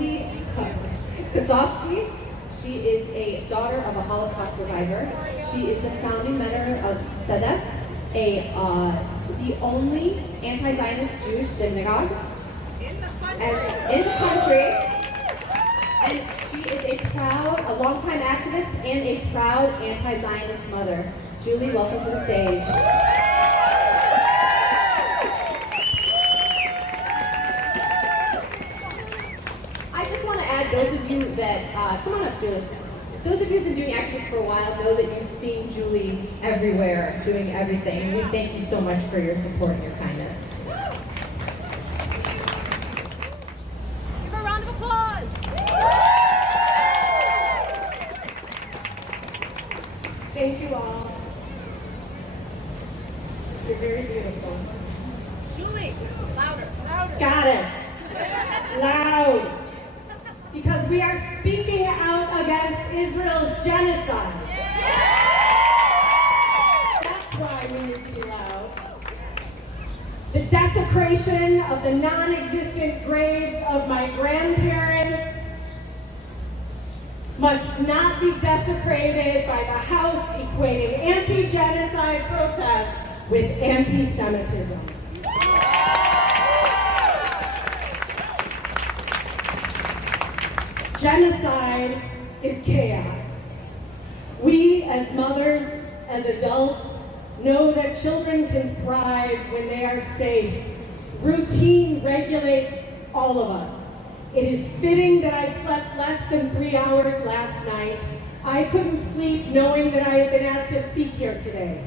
Julie Kosowski. She is a daughter of a Holocaust survivor. She is the founding member of SEDEF, the only anti-Zionist Jewish synagogue in the country. And she is a longtime activist and a proud anti-Zionist mother. Julie, welcome to the stage. I just want to add, those of you that, come on up, Julie. Those of you who've been doing activism for a while know that you've seen Julie everywhere, doing everything. And we thank you so much for your support and your kindness. Give her a round of applause. Thank you all. You're very beautiful. Julie, louder, louder. Got it. Loud. Because we are speaking out against Israel's genocide. That's why we need to be loud. The desecration of the non-existent graves of my grandparents must not be desecrated by the House equating anti-genocide protests with anti-Semitism. Genocide is chaos. We, as mothers, as adults, know that children can thrive when they are safe. Routine regulates all of us. It is fitting that I slept less than 3 hours last night. I couldn't sleep knowing that I had been asked to speak here today.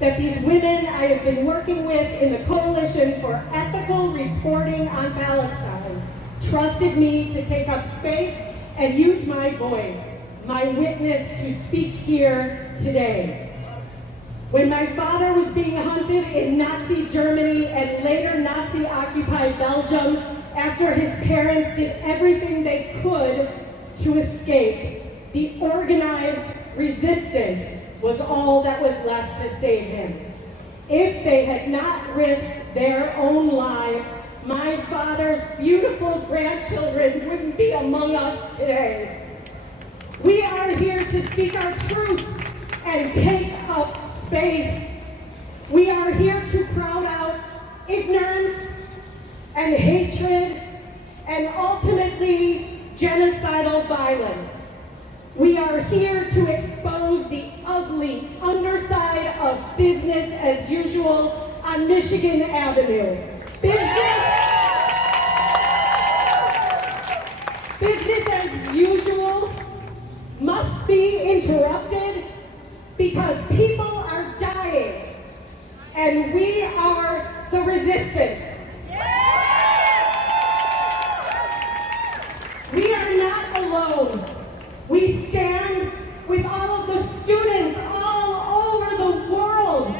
That these women I have been working with in the Coalition for Ethical Reporting on Palestine trusted me to take up space and use my voice, my witness, to speak here today. When my father was being hunted in Nazi Germany and later Nazi-occupied Belgium, after his parents did everything they could to escape, the organized resistance was all that was left to save him. If they had not risked their own lives, my father's beautiful grandchildren wouldn't be among us today. We are here to speak our truth and take up space. We are here to crowd out ignorance and hatred and ultimately genocidal violence. We are here to expose the ugly underside of business as usual on Michigan Avenue. Business as usual must be interrupted because people are dying and we are the resistance. We are not alone. We stand with all of the students all over the world,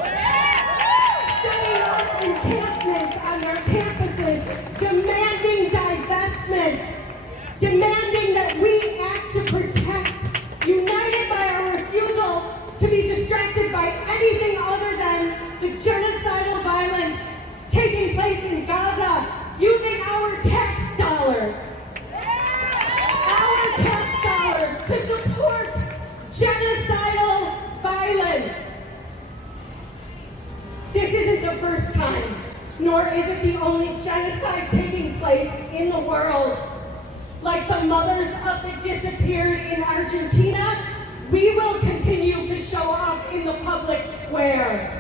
setting up encampments on their campuses, demanding divestment, demanding that we act to protect, united by our refusal to be distracted by anything other than the genocidal violence taking place in Gaza using our tax dollars. To support genocidal violence. This isn't the first time, nor is it the only genocide taking place in the world. Like the mothers of the disappeared in Argentina, we will continue to show up in the public square.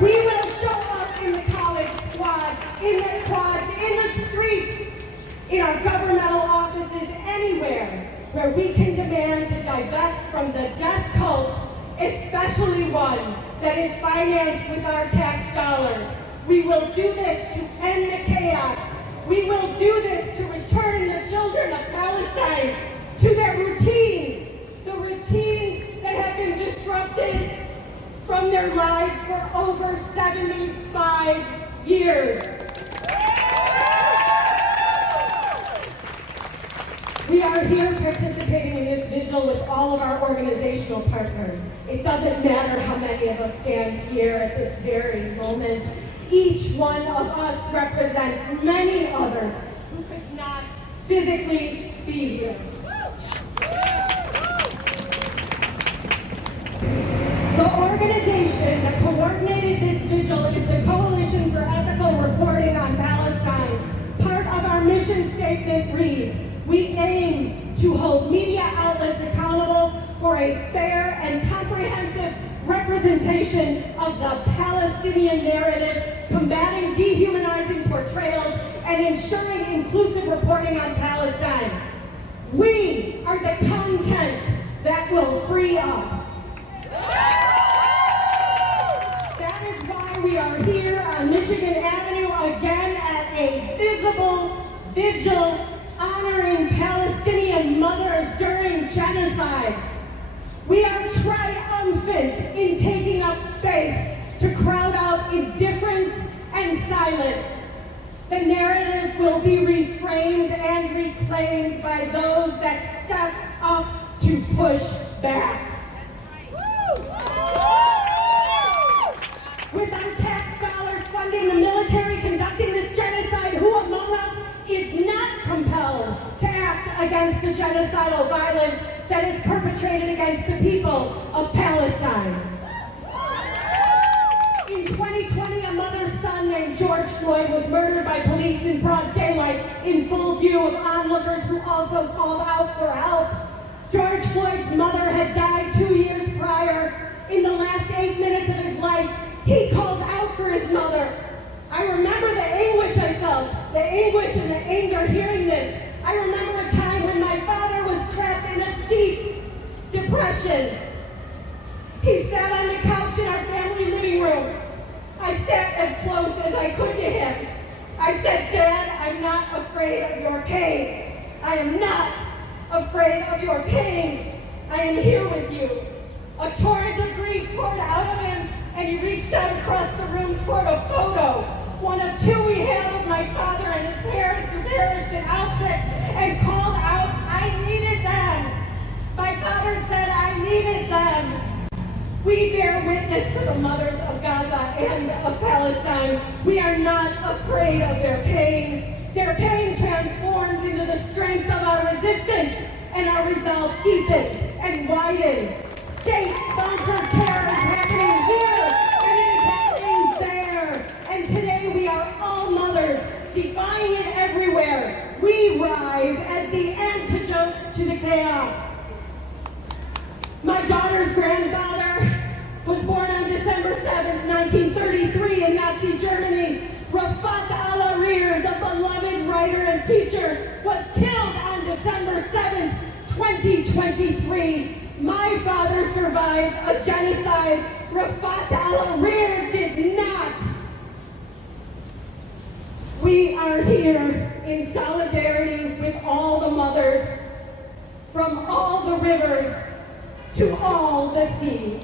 We will show up in the college squads, in the quads, in the streets, in our governmental offices, anywhere where we can demand to divest from the death cult, especially one that is financed with our tax dollars. We will do this to end the chaos. We will do this to return the children of Palestine to their routines, the routines that have been disrupted from their lives for over 75 years. We are here participating in this vigil with all of our organizational partners. It doesn't matter how many of us stand here at this very moment. Each one of us represents many others who could not physically be here. The organization that coordinated this vigil is the Coalition for Ethical Reporting on Palestine. Part of our mission statement reads, we aim to hold media outlets accountable for a fair and comprehensive representation of the Palestinian narrative, combating dehumanizing portrayals, and ensuring inclusive reporting on Palestine. We are the content that will free us. That is why we are here on Michigan Avenue again at a visible vigil honoring Palestinian mothers during genocide. We are triumphant in taking up space to crowd out indifference and silence. The narrative will be reframed and reclaimed by those that step up to push back. With our tax dollars funding the military conducting this genocide, who among us is not compelled to act against the genocidal violence that is perpetrated against the people of Palestine? In 2020, a mother's son named George Floyd was murdered by police in broad daylight in full view of onlookers who also called out for help. George Floyd's mother had died 2 years prior. In the last 8 minutes of his life, he called out for his mother. I remember the anguish I felt, the anguish and the anger hearing this. I remember a time when my father was trapped in a deep depression. He sat on the couch in our family living room. I sat as close as I could to him. I said, Dad, I'm not afraid of your pain. I am not afraid of your pain. I am here with you. A torrent of grief poured out of him, and he reached out across the room toward a photo, one of two we have of my father and his parents who perished in Auschwitz, and called out, I needed them. My father said, I needed them. We bear witness to the mothers of Gaza and of Palestine. We are not afraid of their pain. Their pain transforms into the strength of our resistance, and our resolve deepens and widens. State-sponsored terror is happening here, and it is happening there. And today we are all mothers, defying it everywhere. We rise as the antidote to the chaos. My daughter's grandfather was born on December 7, 1933 in Nazi Germany. Rafat al-Arir, the beloved writer and teacher, was killed on December 7, 2023. My father survived a genocide. Rafat al-Arir did not. We are here in solidarity with all the mothers, from all the rivers to all the seas.